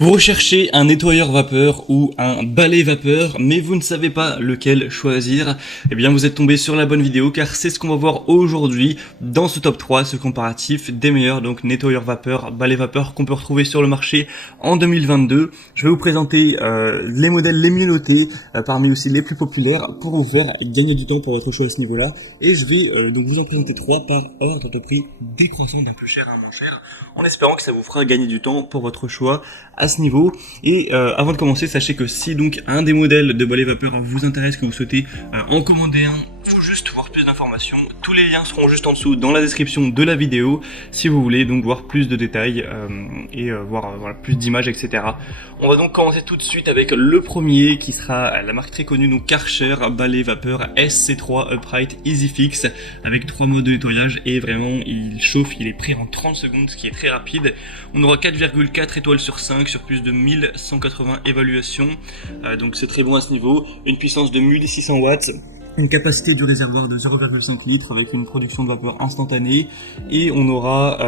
Vous recherchez un nettoyeur vapeur ou un balai vapeur, mais vous ne savez pas lequel choisir. Eh bien, vous êtes tombé sur la bonne vidéo, car c'est ce qu'on va voir aujourd'hui dans ce top 3, ce comparatif des meilleurs donc nettoyeurs vapeur, balai vapeur qu'on peut retrouver sur le marché en 2022. Je vais vous présenter les modèles les mieux notés, parmi aussi les plus populaires, pour vous faire gagner du temps pour votre choix à ce niveau-là. Et je vais donc vous en présenter 3 par ordre de prix décroissant d'un plus cher à un moins cher, en espérant que ça vous fera gagner du temps pour votre choix à ce niveau. Et avant de commencer, sachez que si donc un des modèles de balai vapeur vous intéresse, que vous souhaitez en commander un ou juste voir plus d'informations, tous les liens seront juste en dessous dans la description de la vidéo si vous voulez donc voir plus de détails et voir voilà, plus d'images, etc. On va donc commencer tout de suite avec le premier qui sera la marque très connue, donc Karcher balai vapeur SC3 Upright Easy Fix, avec 3 modes de nettoyage et vraiment il chauffe, il est prêt en 30 secondes, ce qui est très rapide. On aura 4,4 étoiles sur 5 sur plus de 1180 évaluations, donc c'est très bon à ce niveau. Une puissance de 1600 watts. Une capacité du réservoir de 0,5 litres avec une production de vapeur instantanée, et on aura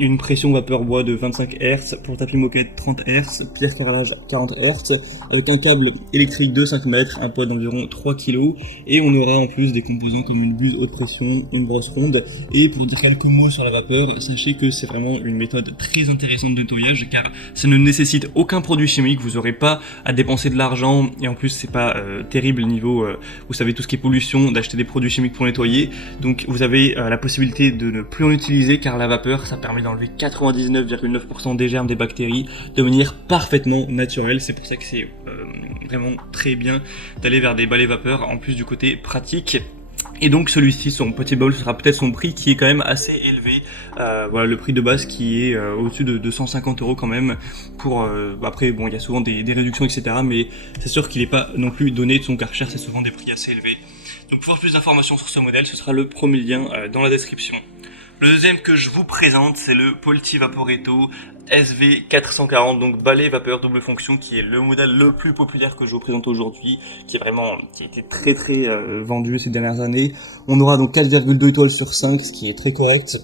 une pression vapeur bois de 25 Hz pour tapis moquette 30 Hz, pierre carrelage 40 Hz, avec un câble électrique de 5 mètres, un poids d'environ 3 kg, et on aura en plus des composants comme une buse haute pression, une brosse ronde. Et pour dire quelques mots sur la vapeur, sachez que c'est vraiment une méthode très intéressante de nettoyage, car ça ne nécessite aucun produit chimique, vous n'aurez pas à dépenser de l'argent, et en plus c'est pas terrible niveau, vous savez, tout ce qui est pollution, d'acheter des produits chimiques pour nettoyer. Donc vous avez la possibilité de ne plus en utiliser, car la vapeur, ça permet d'enlever 99,9% des germes, des bactéries, de manière parfaitement naturelle. C'est pour ça que c'est vraiment très bien d'aller vers des balais vapeur, en plus du côté pratique. Et donc celui-ci, son petit bowl, ce sera peut-être son prix qui est quand même assez élevé. Voilà, le prix de base qui est au-dessus de 250 € quand même. Pour après, bon, il y a souvent des réductions, etc. Mais c'est sûr qu'il n'est pas non plus donné de son Karcher, c'est souvent des prix assez élevés. Donc pour avoir plus d'informations sur ce modèle, ce sera le premier lien dans la description. Le deuxième que je vous présente, c'est le Polti Vaporetto SV440, donc balai vapeur double fonction, qui est le modèle le plus populaire que je vous présente aujourd'hui, qui a été très vendu ces dernières années. On aura donc 4,2 étoiles sur 5, ce qui est très correct.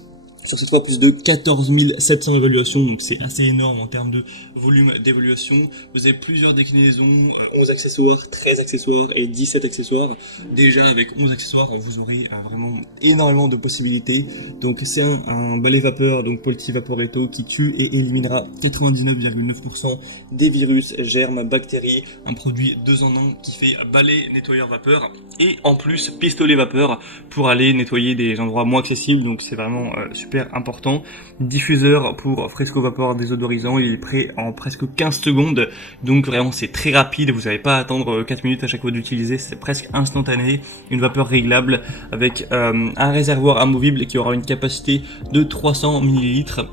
Sur cette fois, plus de 14 700 évaluations, donc c'est assez énorme en termes de volume d'évaluation. Vous avez plusieurs déclinaisons, 11 accessoires, 13 accessoires et 17 accessoires. Déjà avec 11 accessoires, vous aurez vraiment énormément de possibilités. Donc c'est un balai vapeur, donc Polti Vaporetto, qui tue et éliminera 99,9% des virus, germes, bactéries. Un produit 2 en 1 qui fait balai, nettoyeur vapeur, et en plus pistolet vapeur pour aller nettoyer des endroits moins accessibles. Donc c'est vraiment super important. Diffuseur pour Fresco Vapor désodorisant, il est prêt en presque 15 secondes, donc vraiment c'est très rapide, vous n'avez pas à attendre 4 minutes à chaque fois d'utiliser, c'est presque instantané. Une vapeur réglable avec un réservoir amovible qui aura une capacité de 300 ml.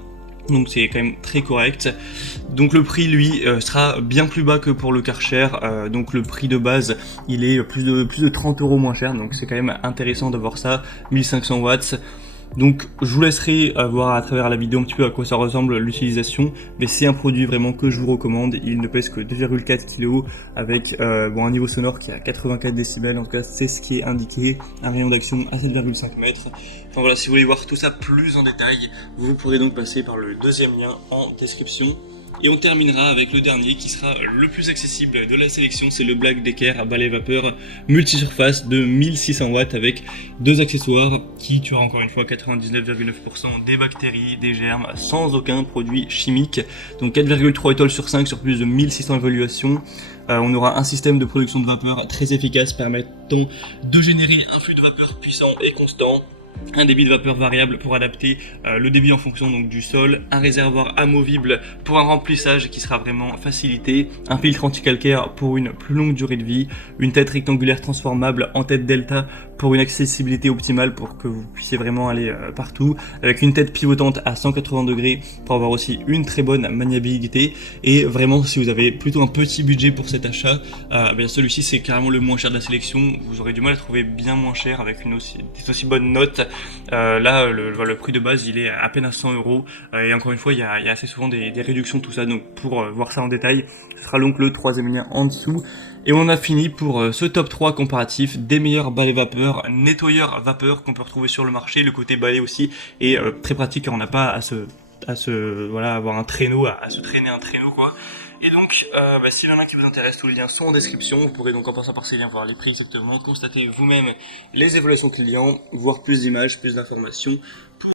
Donc c'est quand même très correct. Donc le prix lui sera bien plus bas que pour le Karcher, donc le prix de base il est plus de 30 € moins cher, donc c'est quand même intéressant d'avoir ça. 1500 watts. Donc je vous laisserai voir à travers la vidéo un petit peu à quoi ça ressemble l'utilisation, mais c'est un produit vraiment que je vous recommande. Il ne pèse que 2,4 kg avec un niveau sonore qui est à 84 décibels, en tout cas c'est ce qui est indiqué, un rayon d'action à 7,5 mètres. Enfin voilà, si vous voulez voir tout ça plus en détail, vous pourrez donc passer par le deuxième lien en description. Et on terminera avec le dernier qui sera le plus accessible de la sélection, c'est le Black Decker à balai vapeur multisurface de 1600 watts avec 2 accessoires qui tuera encore une fois 99,9% des bactéries, des germes, sans aucun produit chimique. Donc 4,3 étoiles sur 5 sur plus de 1600 évaluations. On aura un système de production de vapeur très efficace permettant de générer un flux de vapeur puissant et constant. Un débit de vapeur variable pour adapter le débit en fonction donc du sol, un réservoir amovible pour un remplissage qui sera vraiment facilité, un filtre anti-calcaire pour une plus longue durée de vie, une tête rectangulaire transformable en tête delta pour une accessibilité optimale pour que vous puissiez vraiment aller partout, avec une tête pivotante à 180 degrés pour avoir aussi une très bonne maniabilité. Et vraiment, si vous avez plutôt un petit budget pour cet achat, celui-ci c'est carrément le moins cher de la sélection. Vous aurez du mal à trouver bien moins cher avec des aussi bonnes notes. Là le prix de base il est à peine à 100 €, et encore une fois il y a assez souvent des réductions, tout ça. Donc pour voir ça en détail, ce sera donc le troisième lien en dessous. Et on a fini pour ce top 3 comparatif des meilleurs balais vapeur, nettoyeurs vapeur qu'on peut retrouver sur le marché. Le côté balai aussi est très pratique car on n'a pas à se voilà, avoir un traîneau, à se traîner un traîneau quoi. Et donc, s'il y en a qui vous intéresse, tous les liens sont en description. Vous pourrez donc en passant par ces liens voir les prix exactement, constater vous-même les évaluations clients, voir plus d'images, plus d'informations.